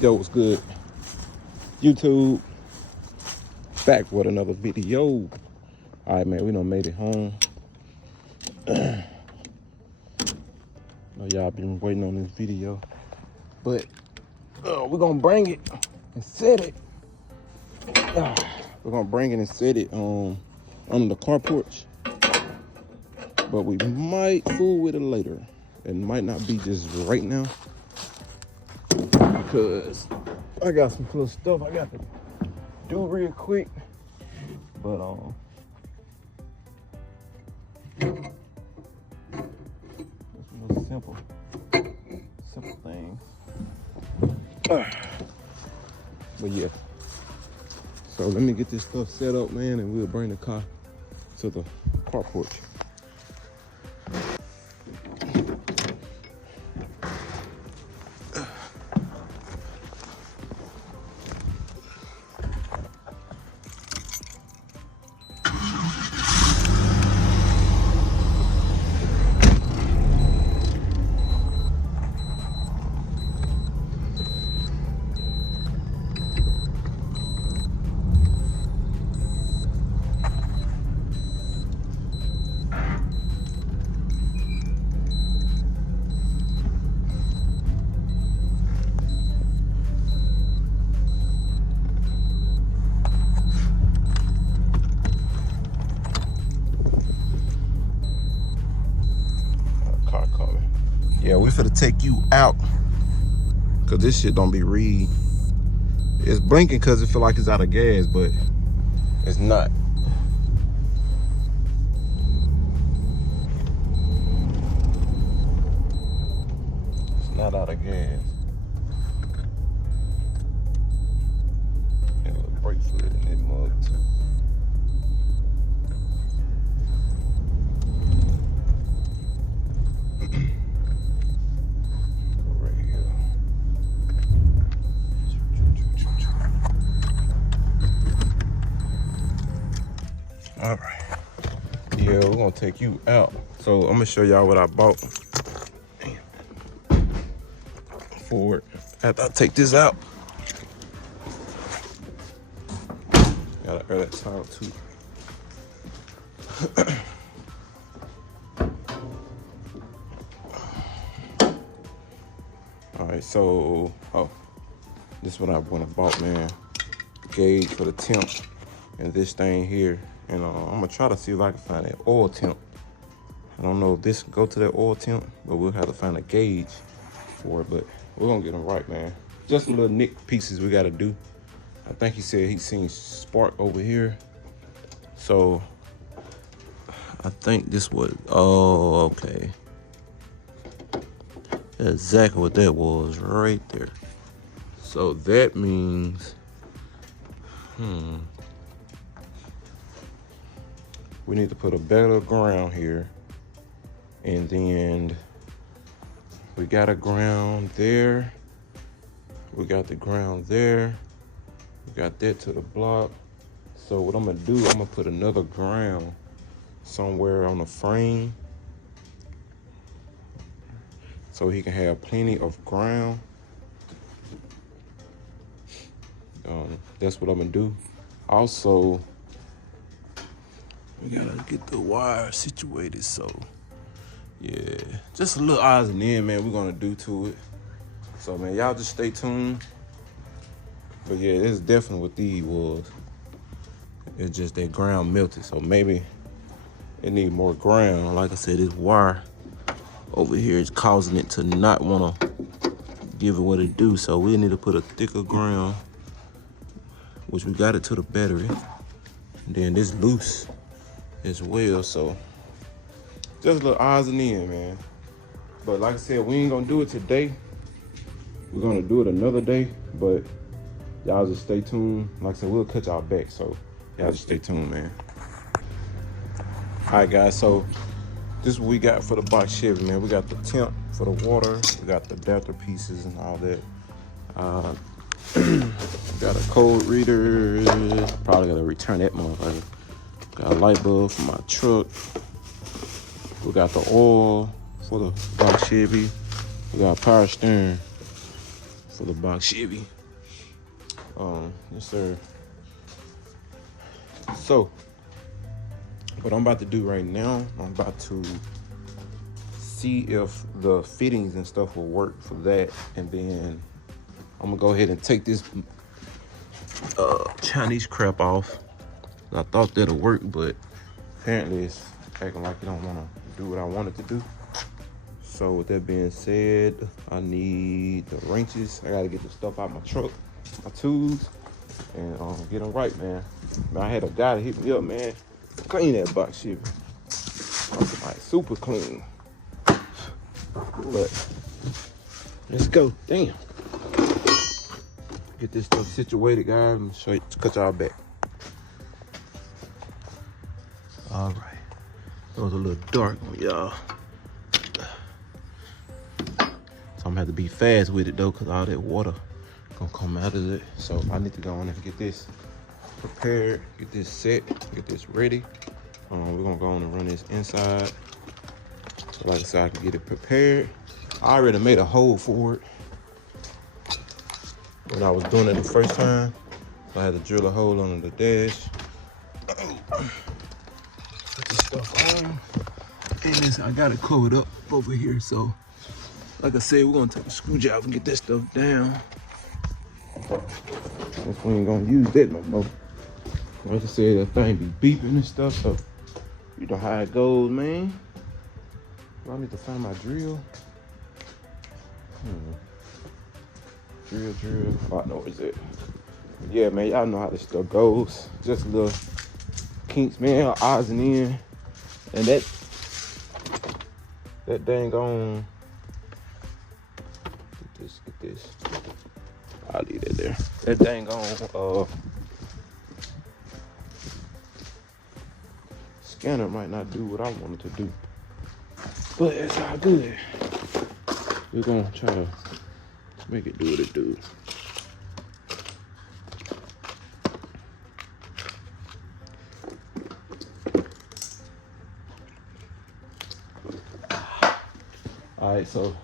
Yo, what's good? YouTube, back with another video. All right, man, we done made it home. I know y'all been waiting on this video, but we're gonna bring it and set it. We're gonna bring it and set it under the car porch, but we might fool with it later. It might not be just right now because I got some cool stuff I got to do real quick. But it's real simple things. But yeah. So let me get this stuff set up, man, and we'll bring the car to the car porch. Car coming. Yeah, we finna take you out. Cause this shit don't be read. It's blinking cause it feel like it's out of gas, but it's not. It's not out of gas. And a little brake fluid in that mug too. All right. Yeah, we're gonna take you out. So I'm gonna show y'all what I bought for it. After I take this out, gotta air that tile too. All right, so this is what I went and bought, man. Gauge for the temp and this thing here. And I'm gonna try to see if I can find that oil temp. I don't know if this can go to that oil temp, but we'll have to find a gauge for it. But we're gonna get them right, man. Just some little nick pieces we gotta do. I think he said he seen spark over here. So I think this was, oh, okay. That's exactly what that was right there. So that means, we need to put a better ground here. And then we got a ground there. We got the ground there. We got that to the block. So what I'm gonna do, I'm gonna put another ground somewhere on the frame so he can have plenty of ground. That's what I'm gonna do. Also, we gotta get the wire situated, so yeah, just a little odds and ends, man, we're gonna do to it. So man, y'all just stay tuned. But yeah, this is definitely what these was. It's just that ground melted, so maybe it need more ground. Like I said, this wire over here is causing it to not wanna give it what it do, so we need to put a thicker ground, which we got it to the battery. And then this loose as well, so just a little odds and ends, man. But like I said, we ain't gonna do it today. We're gonna do it another day, but y'all just stay tuned. Like I said, we'll cut y'all back, so y'all just stay tuned, man. All right, guys, so this is what we got for the box Chevy, man. We got the temp for the water. We got the adapter pieces and all that. Got a code reader. Probably gonna return that motherfucker. Got a light bulb for my truck. We got the oil for the box Chevy. We got power steering for the box Chevy. Yes sir. So what I'm about to do right now, I'm about to see if the fittings and stuff will work for that, and then I'm gonna go ahead and take this Chinese crap off. I thought that'll work, but apparently it's acting like it don't want to do what I want it to do. So with that being said, I need the wrenches. I gotta get the stuff out my truck, my tools, and get them right, man. I had a guy to hit me up, man. Clean that box Chevy. Like super clean. But let's go. Damn. Get this stuff situated, guys. I'm gonna show you, cut y'all back. All right. That was a little dark on y'all. So I'm gonna have to be fast with it though, cause all that water gonna come out of it. So I need to go on and get this prepared, get this set, get this ready. We're gonna go on and run this inside. So like I said, I can get it prepared. I already made a hole for it when I was doing it the first time. So I had to drill a hole under the dash. Put this stuff on. And I got it covered up over here. So like I said, we're gonna take a screwdriver and get that stuff down. Since we ain't gonna use that no more. Like I said, that thing be beeping and stuff, so you know how it goes, man. Do I need to find my drill? Drill. Oh, I know where it's at. Yeah, man, y'all know how this stuff goes. Just a little kinks, man, odds and ends. And that dang on. Get this. I'll leave that there. That dang on scanner might not do what I wanted to do. But it's all good. We're gonna try to make it do what it do. All right, so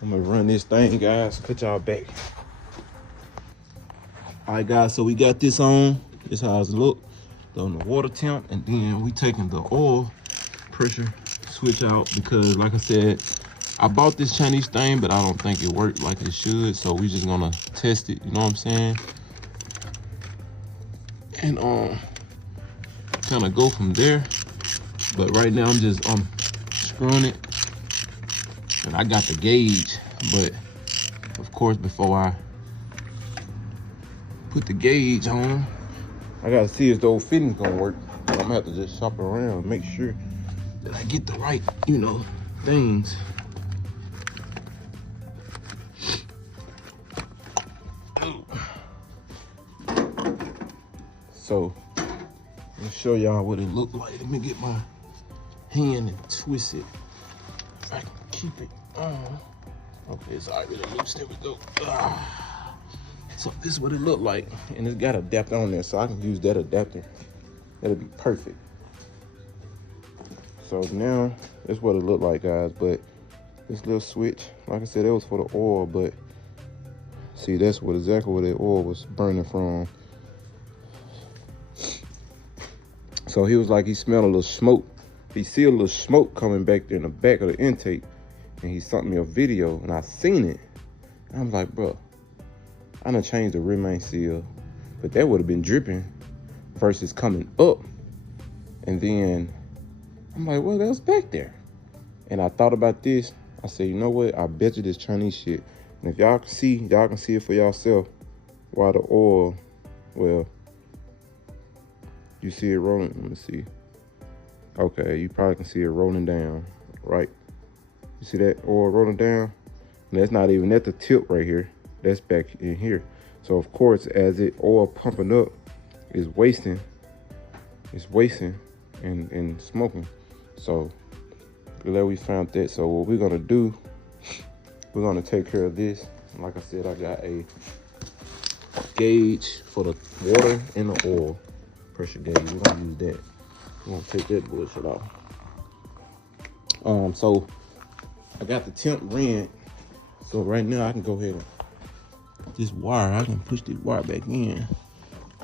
I'm gonna run this thing, guys. Cut y'all back. All right, guys, so we got this on. This how it's look on the water temp, and then we taking the oil pressure switch out because, like I said, I bought this Chinese thing, but I don't think it worked like it should. So we just gonna test it. You know what I'm saying? And kind of go from there. But right now I'm screwing it, and I got the gauge. But of course, before I put the gauge on, I gotta see if those fittings gonna work. I'm gonna have to just shop around and make sure that I get the right, you know, things. So let me show y'all what it looked like. Let me get my hand and twist it. If I can keep it on. Okay, it's already loose. There we go. So this is what it looked like, and it's got an adapter on there, so I can use that adapter. That'll be perfect. So now that's what it looked like, guys. But this little switch, like I said, that was for the oil. But see, that's exactly where the oil was burning from. So he was like, he smelled a little smoke. He see a little smoke coming back there in the back of the intake, and he sent me a video, and I seen it. And I'm like, bro, I done changed the remain seal, but that would have been dripping versus coming up. And then I'm like, what else back there? And I thought about this. I said, you know what? I bet you this Chinese shit. And if y'all can see it for yourself while the oil, well, you see it rolling. Let me see. Okay, you probably can see it rolling down, right? You see that oil rolling down? And that's not even at the tip right here. That's back in here. So of course, as it oil pumping up is wasting, and smoking. So glad we found that. So what we're gonna do, we're gonna take care of this. Like I said, I got a gauge for the water and the oil pressure gauge. We're gonna use that. We're gonna take that bullshit off. So I got the temp ran. So right now I can go ahead and this wire, I can push this wire back in.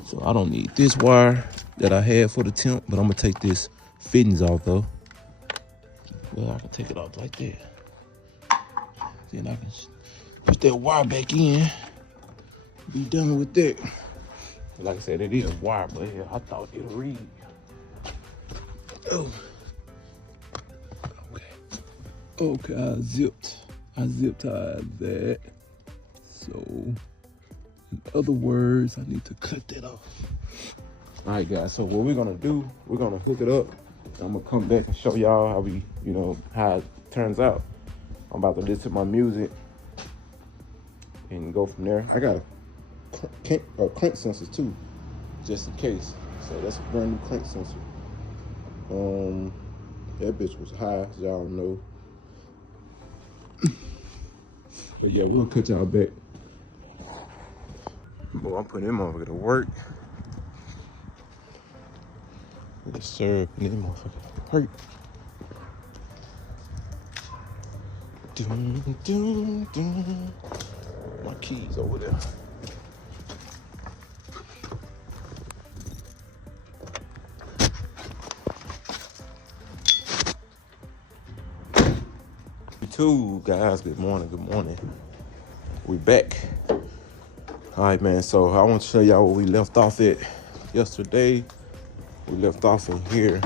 So I don't need this wire that I had for the temp, but I'm gonna take this fittings off though. Well, I can take it off like that. Then I can push that wire back in. Be done with that. Like I said, it is wire, but yeah, I thought it'll read. Oh. Okay, I zip tied that. So, in other words, I need to cut that off. All right, guys, so what we're gonna do, we're gonna hook it up. I'm gonna come back and show y'all how we, how it turns out. I'm about to listen to my music and go from there. I got a crank sensor too, just in case. So that's a brand new crank sensor. That bitch was high, as y'all know. But yeah, we'll cut y'all back. Boy, I'm putting them over to work. Yes, sir. Putting them motherfuckers to work. Dun, dun, dun. My keys over there. You too, guys. Good morning. We back. All right, man. So I want to show y'all where we left off at yesterday. We left off in here.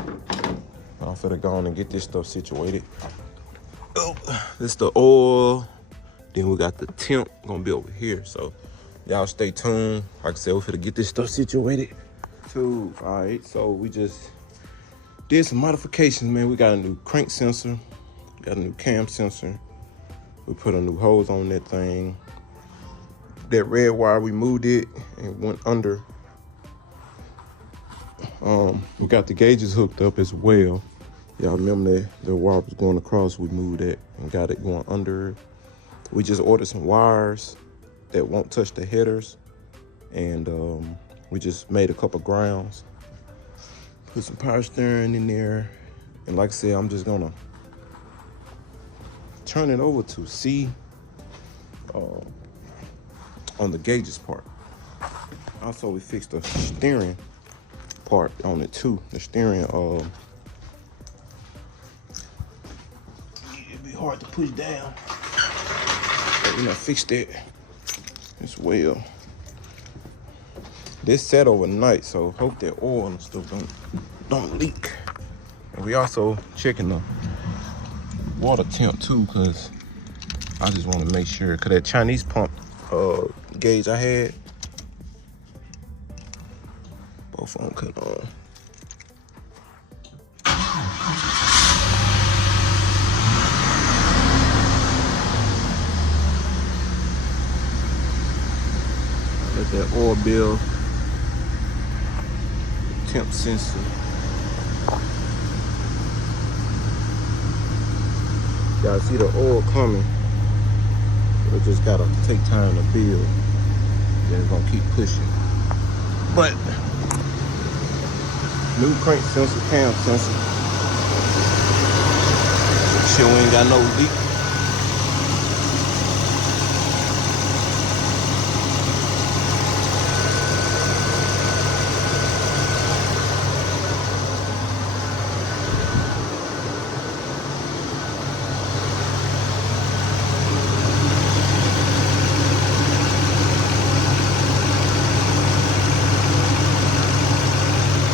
I'm finna go on and get this stuff situated. Oh, this is the oil. Then we got the temp gonna be over here. So y'all stay tuned. Like I said, we're finna get this stuff situated too. All right, so we just did some modifications, man. We got a new crank sensor, got a new cam sensor. We put a new hose on that thing. That red wire, we moved it and went under. We got the gauges hooked up as well. Y'all remember that the wire was going across, we moved that and got it going under. We just ordered some wires that won't touch the headers. And we just made a couple grounds. Put some power steering in there. And like I said, I'm just gonna turn it over to C on the gauges part. Also, we fixed the steering part on it too. The steering, it'd be hard to push down. But we done fixed that as well. This set overnight, so hope that oil and stuff don't leak. And we also checking the water temp too, cause I just want to make sure, cause that Chinese pump gauge I had, both of them cut on. Let that oil bill, temp sensor. Y'all see the oil coming. We just gotta take time to build. Then it's gonna keep pushing. But new crank sensor, cam sensor. Sure we ain't got no leak.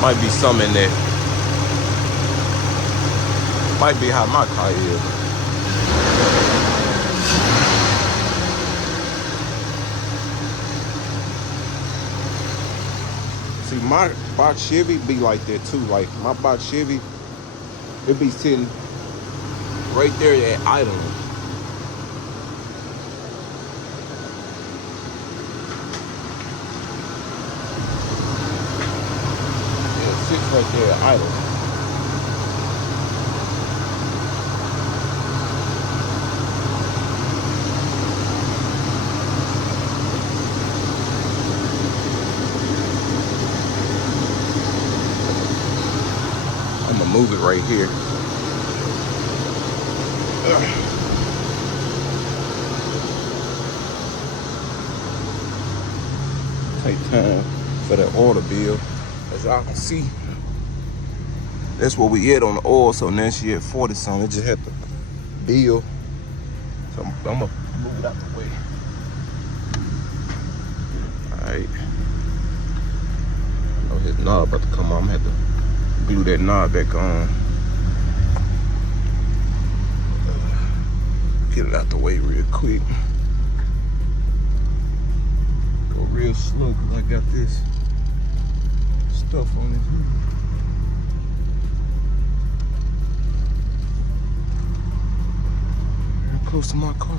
Might be something in there. Might be how my car is. See, my box Chevy be like that too. Like my box Chevy, it be sitting right there at idling. Right there, idle. I'm gonna move it right here. take time for that order bill. As y'all can see, that's what we get on the oil. So now she at 40 something. It just had the bill. So I'm gonna move it out the way. Alright. I know his knob about to come on. I'm gonna have to glue that knob back on. Get it out the way real quick. Go real slow because I got this stuff on it. Real close to my car.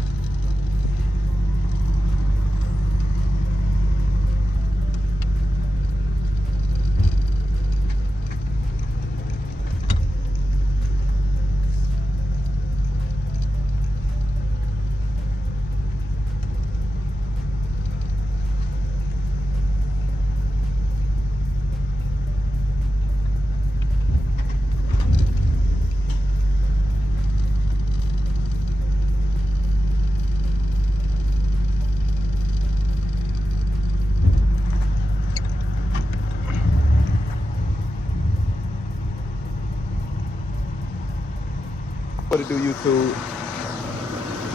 What it do, YouTube?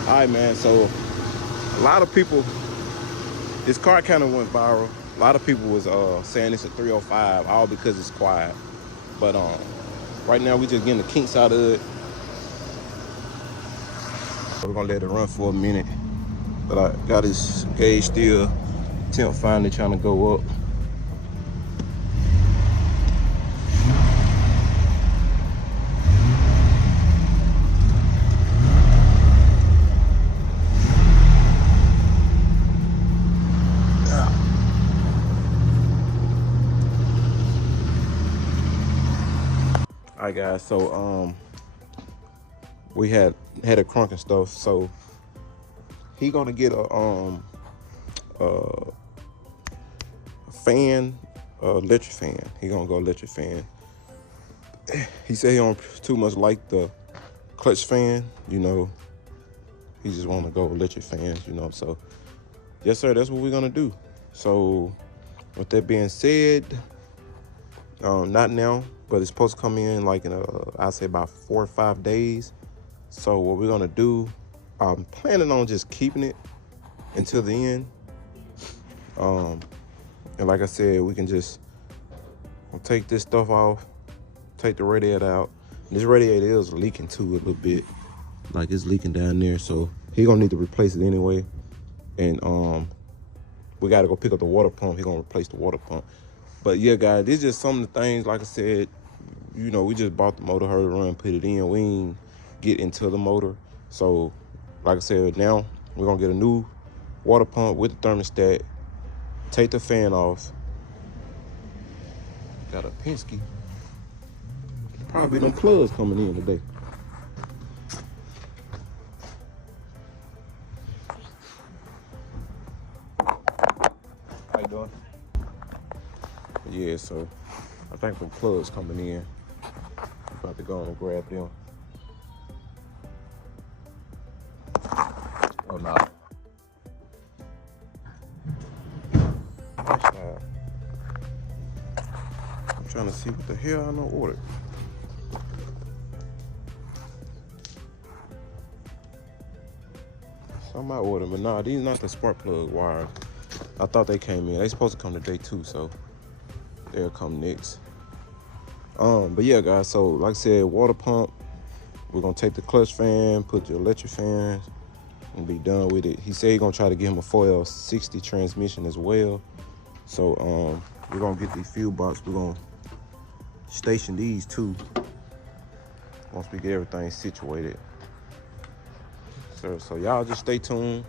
All right, man. So a lot of people, this car kind of went viral. A lot of people was saying it's a 305, all because it's quiet. But right now we just getting the kinks out of it. So we're gonna let it run for a minute. But I got this gauge still, temp finally trying to go up. All right, guys, so we had a crunk and stuff, so he gonna get a fan, electric fan. He gonna go electric fan. He said he don't too much like the clutch fan, you know. He just wanna go electric fans, you know. So yes, sir, that's what we're gonna do. So with that being said, not now, but it's supposed to come in like in I'd say about 4 or 5 days. So what we're gonna do, I'm planning on just keeping it until the end. And like I said, we can just take this stuff off, take the radiator out. This radiator is leaking too a little bit, like it's leaking down there. So he gonna need to replace it anyway. And we gotta go pick up the water pump. He gonna replace the water pump. But yeah, guys, this is just some of the things, like I said, you know, we just bought the motor, hurry run, put it in. We ain't get into the motor. So, like I said, now we're gonna get a new water pump with the thermostat, take the fan off. Got a Penske. Probably them plugs coming in today. How you doing? Yeah, so I think the plugs coming in. I'm about to go on and grab them. Oh no. I'm trying to see what the hell I know ordered. Some I ordered, but nah, these not the spark plug wires. I thought they came in. They supposed to come today too, so they'll come next. But yeah, guys, so like I said, water pump, we're gonna take the clutch fan, put the electric fans, and be done with it. He said he's gonna try to get him a 4L60 transmission as well. So we're gonna get these fuel box. We're gonna station these too once we get everything situated. So y'all just stay tuned.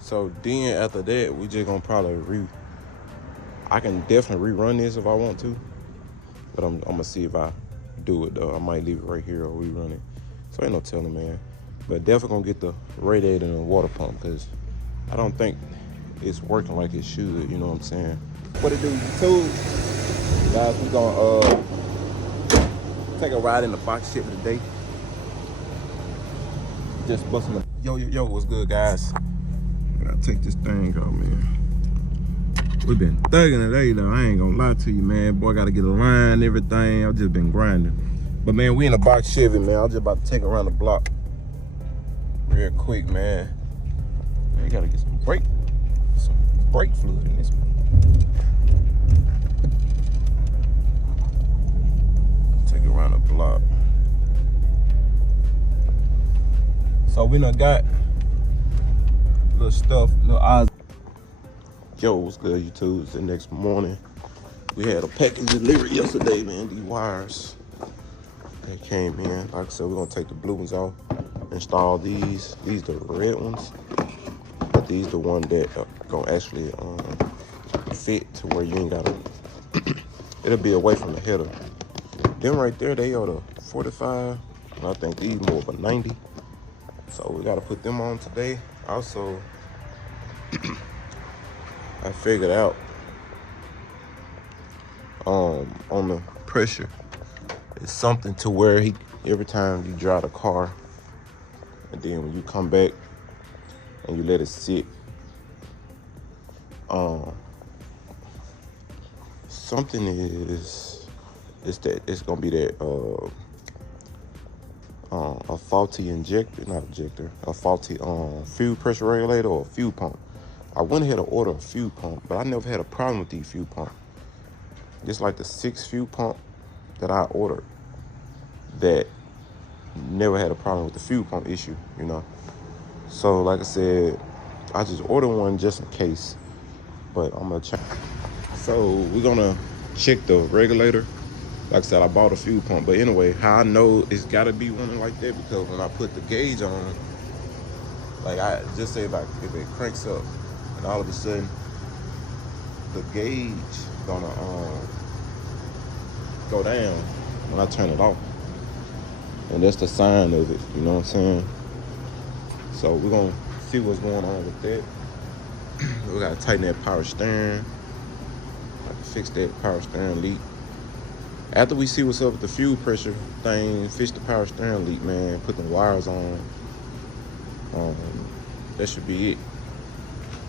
So then after that, we just gonna probably I can definitely rerun this if I want to, but I'm gonna see if I do it though. I might leave it right here or rerun it. So ain't no telling, man. But definitely gonna get the radiator and the water pump because I don't think it's working like it should, you know what I'm saying? What it do, YouTube? Guys, we gonna take a ride in the box ship today. Just busting the yo, what's good, guys? I gotta take this thing out, man. We've been thugging today though. I ain't gonna lie to you, man. Boy, gotta get a line, everything. I've just been grinding. But man, we in a box Chevy, man. I'm just about to take it around the block real quick, man. Man, you gotta get some brake fluid in this one. Take it around the block. So we done got little stuff, little eyes. Yo, what's good, YouTube? It's the next morning. We had a package delivery yesterday, man. These wires, they came in. Like I said, we're gonna take the blue ones off, install these. These the red ones, but these the one that gonna actually fit to where you ain't gotta, it'll be away from the header. Them right there, they are the 45, and I think these more of a 90. So we gotta put them on today. Also, I figured out on the pressure, it's something to where every time you drive the car, and then when you come back and you let it sit, something it's gonna be that a faulty a faulty fuel pressure regulator or fuel pump. I went ahead and ordered a fuel pump, but I never had a problem with these fuel pumps. Just like the 6 fuel pump that I ordered, that never had a problem with the fuel pump issue, you know. So like I said, I just ordered one just in case, but I'm gonna check. So we're gonna check the regulator. Like I said, I bought a fuel pump, but anyway, how I know it's gotta be one like that, because when I put the gauge on, like I just say, like if it cranks up and all of a sudden the gauge gonna go down when I turn it off, and that's the sign of it, you know what I'm saying? So we're gonna see what's going on with that. We gotta tighten that power steering, fix that power steering leak. After we see what's up with the fuel pressure thing, fix the power steering leak, man, put the wires on, that should be it.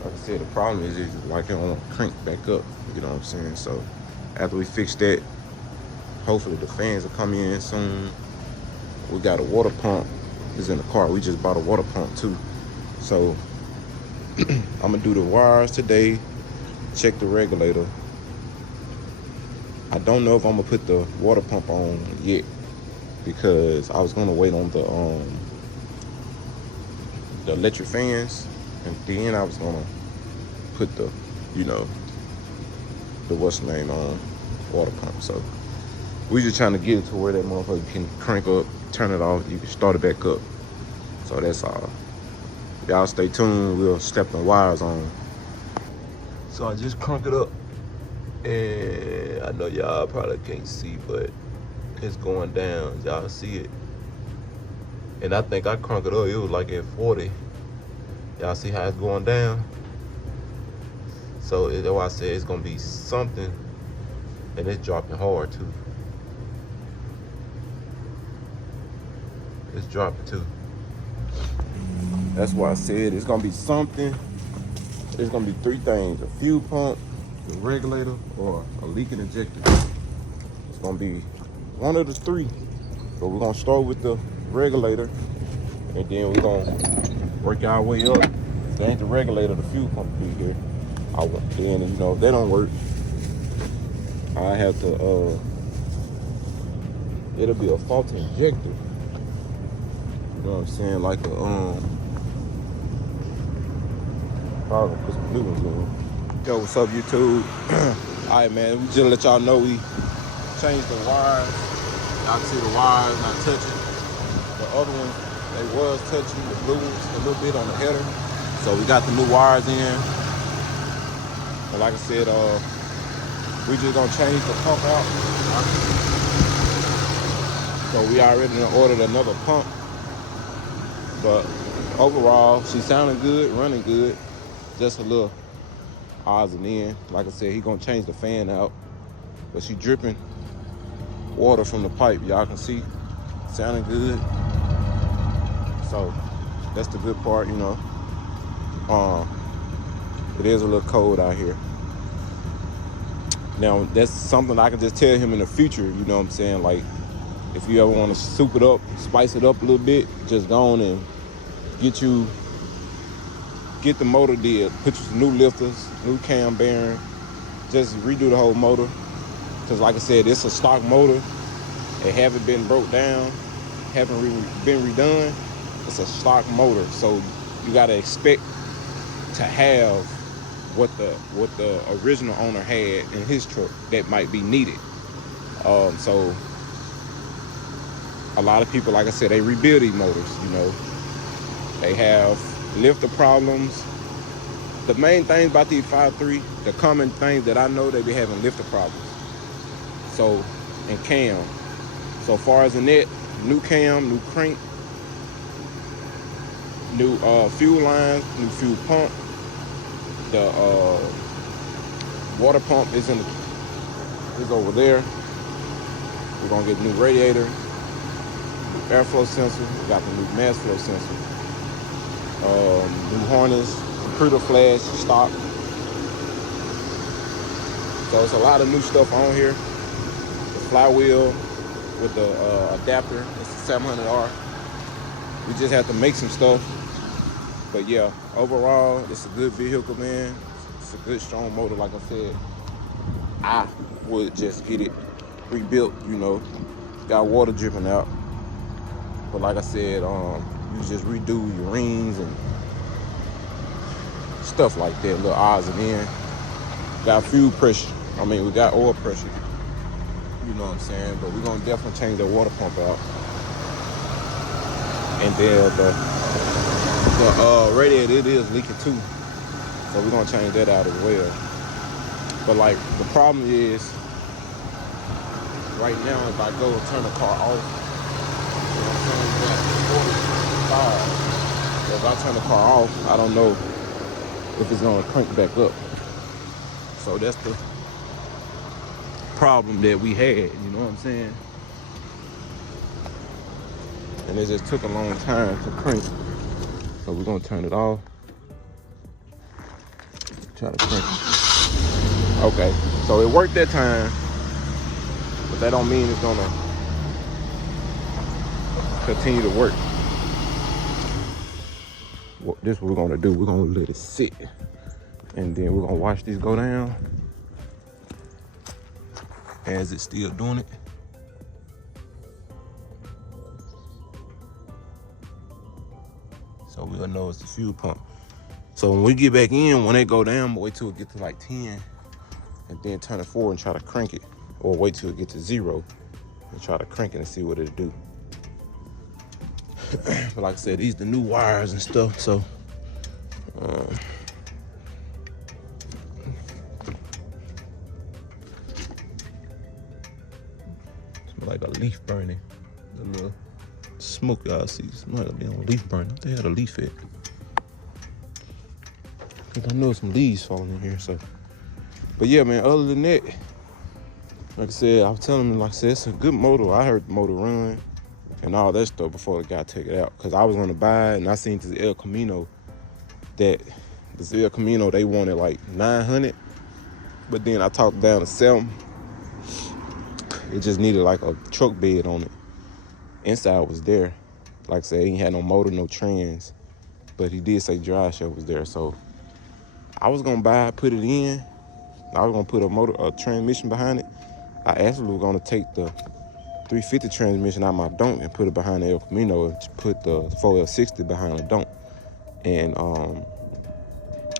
Like I said, the problem is like it won't crank back up, you know what I'm saying? So after we fix that, hopefully the fans will come in soon. We got a water pump. It's in the car. We just bought a water pump too. So I'm gonna do the wires today, check the regulator. I don't know if I'm gonna put the water pump on yet, because I was gonna wait on the electric fans, and then I was gonna put the, you know, the what's the name on water pump. So we just trying to get it to where that motherfucker can crank up, turn it off, you can start it back up. So that's all. Y'all stay tuned. We'll step the wires on. So I just cranked it up, and I know y'all probably can't see, but it's going down. Y'all see it? And I think I cranked it up. It was like at 40. Y'all see how it's going down? So that's why I said it's gonna be something, and it's dropping hard too. It's dropping too. That's why I said it's gonna be something. It's gonna be 3 things: a fuel pump, the regulator, or a leaking injector. It's gonna be one of the 3. But we're gonna start with the regulator, and then we're gonna work our way up. If that ain't the regulator, the fuel pump will be here. Then, you know, if that don't work, I have to, it'll be a faulty injector. You know what I'm saying? Like a, probably put some new ones in. Yo, what's up, YouTube? All right, man, we just let y'all know we changed the wires. Y'all can see the wires not touching. The other ones, they was touching, the blue ones a little bit on the header. So we got the new wires in. And like I said, we just gonna change the pump out. So we already ordered another pump. But overall, she sounding good, running good. Just a little odds and ends. Like I said, he gonna change the fan out. But she dripping water from the pipe. Y'all can see, sounding good. So that's the good part, you know. It is a little cold out here. Now, that's something I can just tell him in the future, you know what I'm saying? Like, if you ever want to soup it up, spice it up a little bit, just go on and get the motor did. Put you some new lifters, new cam bearing, just redo the whole motor. Because like I said, it's a stock motor. It haven't been broke down, haven't been redone. It's a stock motor. So you got to expect to have what the original owner had in his truck that might be needed. So a lot of people, like I said, they rebuild these motors, you know. They have lifter problems. The main thing about these 5.3, the common things that I know, they be having lifter problems. So, and cam. So far as the net, new cam, new crank, new fuel lines, new fuel pump. The water pump is over there. We're gonna get a new radiator, new airflow sensor. We got the new mass flow sensor, new harness, computer flash, stock. So it's a lot of new stuff on here. The flywheel with the adapter, it's the 700R. We just have to make some stuff. But yeah, overall, it's a good vehicle, man. It's a good, strong motor. Like I said, I would just get it rebuilt, you know. Got water dripping out. But like I said, you just redo your rings and stuff like that, little odds and ends. Got fuel pressure. I mean, we got oil pressure. You know what I'm saying? But we're gonna definitely change the water pump out. And then the radiator, it is leaking too. So we're gonna change that out as well. But like, the problem is, right now, if I go turn the car off, you know what I'm saying, 45. So if I turn the car off, I don't know if it's gonna crank back up. So that's the problem that we had, you know what I'm saying? And it just took a long time to crank. So we're gonna turn it off. Try to crank it. Okay, so it worked that time, but that don't mean it's gonna continue to work. Well, this is what we're gonna do. We're gonna let it sit, and then we're gonna watch this go down as it's still doing it. So we'll know it's the fuel pump. So when we get back in, when it go down, wait till it get to like 10, and then turn it forward and try to crank it, or wait till it get to 0 and try to crank it and see what it'll do. But like I said, these the new wires and stuff, so smell like a leaf burning. The little smoke y'all see, smell like a damn leaf burning. What the hell a leaf at? Cause I know some leaves falling in here, so. But yeah, man, other than that, like I said, I was telling him, like I said, it's a good motor. I heard the motor run and all that stuff before the guy took it out. Cause I was gonna buy it, and I seen this El Camino, they wanted like 900, but then I talked down to 7. It just needed like a truck bed on it. Inside was there. Like I said, he ain't had no motor, no trans, but he did say drive shaft was there. So I was gonna buy it, put it in. I was gonna put a transmission behind it. I actually was gonna take the 350 transmission out of my Donk and put it behind the El Camino, and put the 4L60 behind the Donk. And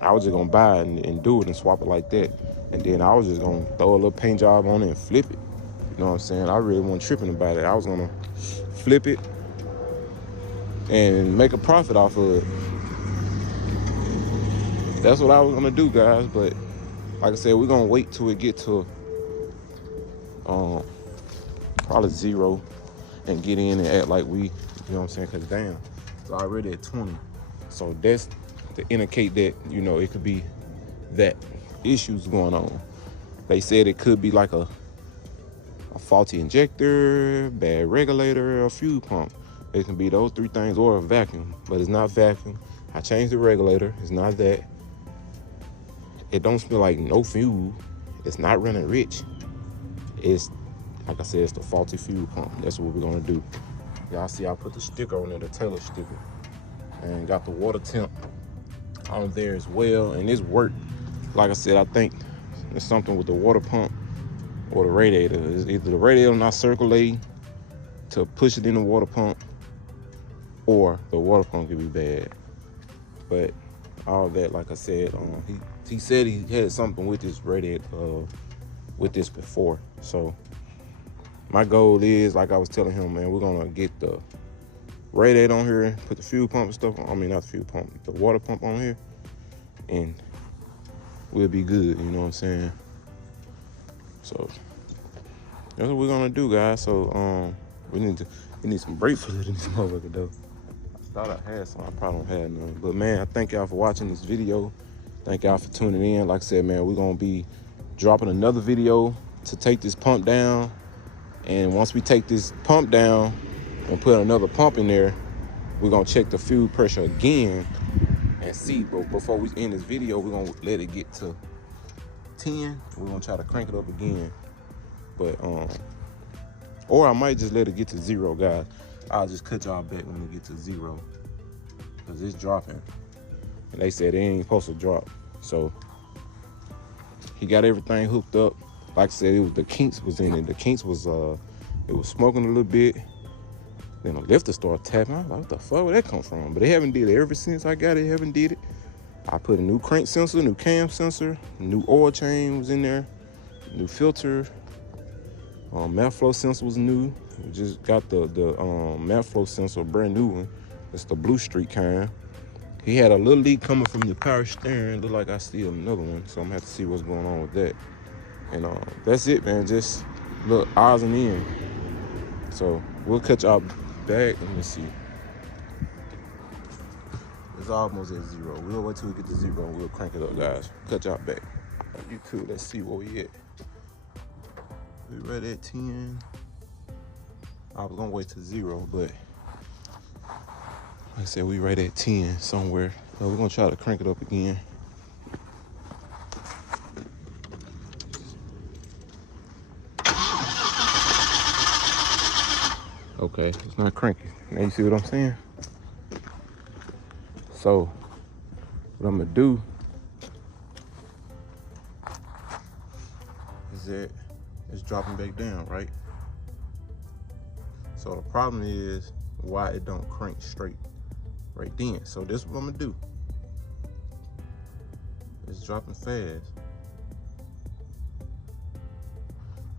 I was just gonna buy it and do it and swap it like that. And then I was just gonna throw a little paint job on it and flip it. You know what I'm saying? I really wasn't tripping about it. I was gonna flip it and make a profit off of it. That's what I was gonna do, guys. But like I said, we're gonna wait till it get to probably 0 and get in and act like we, you know what I'm saying? Cause damn, it's already at 20. So that's to indicate that, you know, it could be that issues going on. They said it could be like a faulty injector, bad regulator, or fuel pump. It can be those 3 things, or a vacuum, but it's not vacuum. I changed the regulator, it's not that. It don't smell like no fuel. it's not running rich. It's, like I said, it's the faulty fuel pump. That's what we're gonna do. Y'all see I put the sticker on there, the Taylor sticker, and got the water temp on there as well, and it's worked. Like I said, I think it's something with the water pump or the radiator. It's either the radiator not circulating to push it in the water pump, or the water pump could be bad. But all that, like I said, he said he had something with this radiator, with this before. So my goal is, like I was telling him, man, we're gonna get the radiator on here, put the fuel pump and stuff on. I mean, not the fuel pump, the water pump on here, and we'll be good, you know what I'm saying? So that's what we're gonna do, guys. So we need some brake fluid in this motherfucker though. I thought I had some, I probably don't have none. But man, I thank y'all for watching this video. Thank y'all for tuning in. Like I said, man, we're gonna be dropping another video to take this pump down. And once we take this pump down and put another pump in there, we're gonna check the fuel pressure again and see. But before we end this video, we're gonna let it get to 10. We're gonna try to crank it up again. But or I might just let it get to 0, guys. I'll just cut y'all back when it gets to 0, because it's dropping. And they said it ain't supposed to drop. So he got everything hooked up. Like I said, it was the kinks was in it. The kinks was it was smoking a little bit. Then the lifter started tapping. I was like, what the fuck, where that come from? But they haven't did it ever since I got it. Haven't did it. I put a new crank sensor, new cam sensor, new oil chain was in there, new filter. Map flow sensor was new. We just got the map flow sensor, brand new one. It's the Blue Street kind. He had a little leak coming from the power steering. Looked like I steal another one, so I'm gonna have to see what's going on with that. And that's it, man. Just look, odds and ends. So we'll catch y'all back. Let me see. It's almost at 0. We'll wait till we get to 0 and we'll crank it up, guys. Catch y'all back. YouTube, let's see where we at. We ready at 10. I was gonna wait to 0, but like I said, we right at 10 somewhere. So we're gonna try to crank it up again. Okay, it's not cranking. Now you see what I'm saying? So what I'm gonna do is that it's dropping back down, right? So the problem is why it don't crank straight right then. So this is what I'm gonna do. It's dropping fast.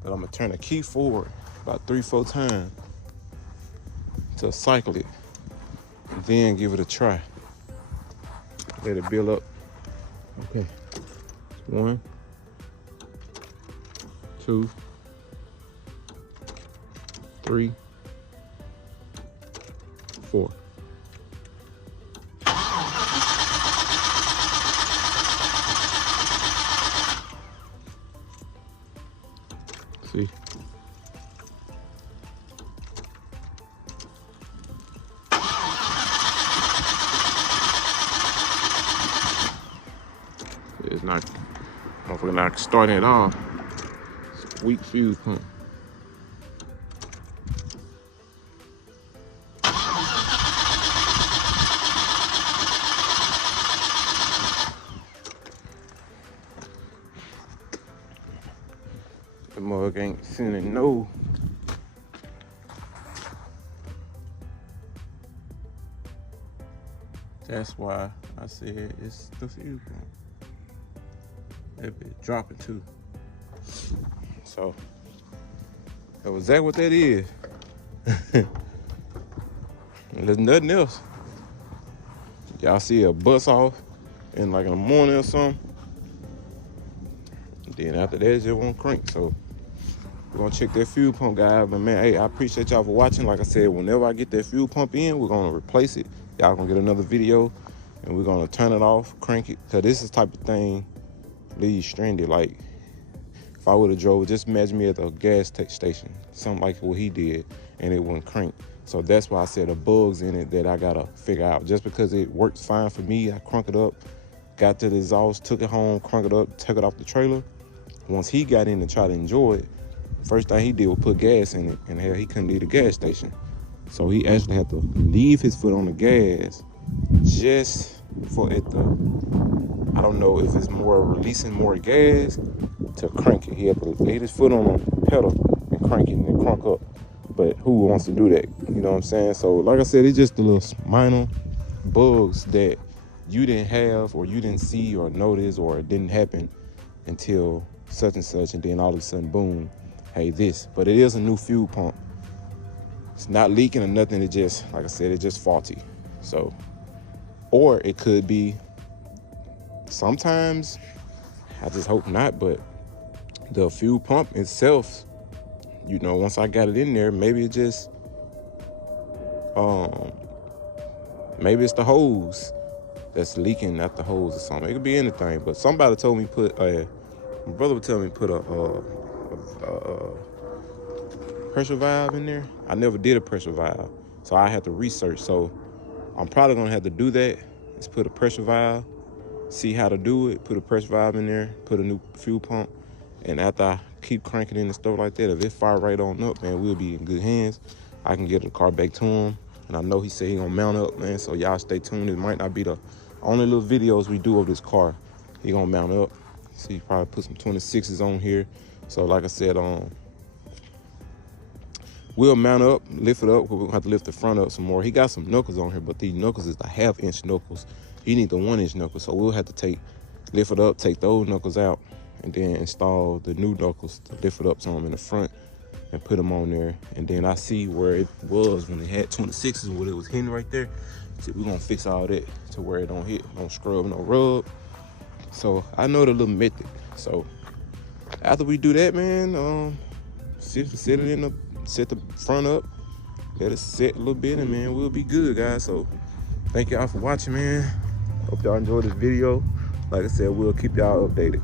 But I'm gonna turn the key forward about 3-4 times to cycle it, and then give it a try. Let it build up. Okay. 1, 2, 3, 4. See? It's not, motherfucker not starting at all. It's a weak fuse pump. The mug ain't sending no. That's why I said it's the fuse pump. That bit dropping too. So is that what that is? There's nothing else. Y'all see a bust off in like in the morning or something. Then after that, it just won't crank. So we're gonna check that fuel pump, guys. But man, hey, I appreciate y'all for watching. Like I said, whenever I get that fuel pump in, we're gonna replace it. Y'all gonna get another video, and we're gonna turn it off, crank it. Cause this is the type of thing leaves stranded. Like if I would have drove, just imagine me at the gas station, something like what he did, and it wouldn't crank. So that's why I said the bugs in it that I gotta figure out. Just because it works fine for me, I crunk it up, got to the exhaust, took it home, crunk it up, took it off the trailer. once he got in to try to enjoy it, first thing he did was put gas in it, and hell, he couldn't leave the gas station. So he actually had to leave his foot on the gas just for it to, I don't know if it's more releasing more gas to crank it. He had to lay his foot on the pedal and crank it and then crunk up. But who wants to do that? You know what I'm saying? So like I said, it's just the little minor bugs that you didn't have or you didn't see or notice, or it didn't happen until such and such, and then all of a sudden, boom, hey, this. But it is a new fuel pump. It's not leaking or nothing. It just, like I said, it's just faulty. So, or it could be, sometimes, I just hope not, but the fuel pump itself, you know, once I got it in there, maybe it just, maybe it's the hose that's leaking at the hose or something. It could be anything, but somebody told me my brother would tell me put a pressure valve in there. I never did a pressure valve, so I had to research. So I'm probably gonna have to do that. Is put a pressure valve, see how to do it, put a pressure valve in there, put a new fuel pump, and after I keep cranking in and stuff like that, if it fire right on up, man, we'll be in good hands. I can get the car back to him, and I know he said he gonna mount up, man, so y'all stay tuned. It might not be the only little videos we do of this car. He gonna mount up. See, probably put some 26s on here. So like I said, we'll mount up, lift it up. We're gonna have to lift the front up some more. He got some knuckles on here, but these knuckles is the 1/2-inch knuckles. He need the 1-inch knuckles, so we'll have to lift it up, take those knuckles out, and then install the new knuckles to lift it up some in the front and put them on there. And then I see where it was when it had 26s, where it was hitting right there. So we're gonna fix all that to where it don't hit, don't scrub, no rub. So I know the little method. So after we do that, man, set the front up, let it set a little bit, and man, we'll be good, guys. So thank y'all for watching, man. Hope y'all enjoyed this video. Like I said, we'll keep y'all updated.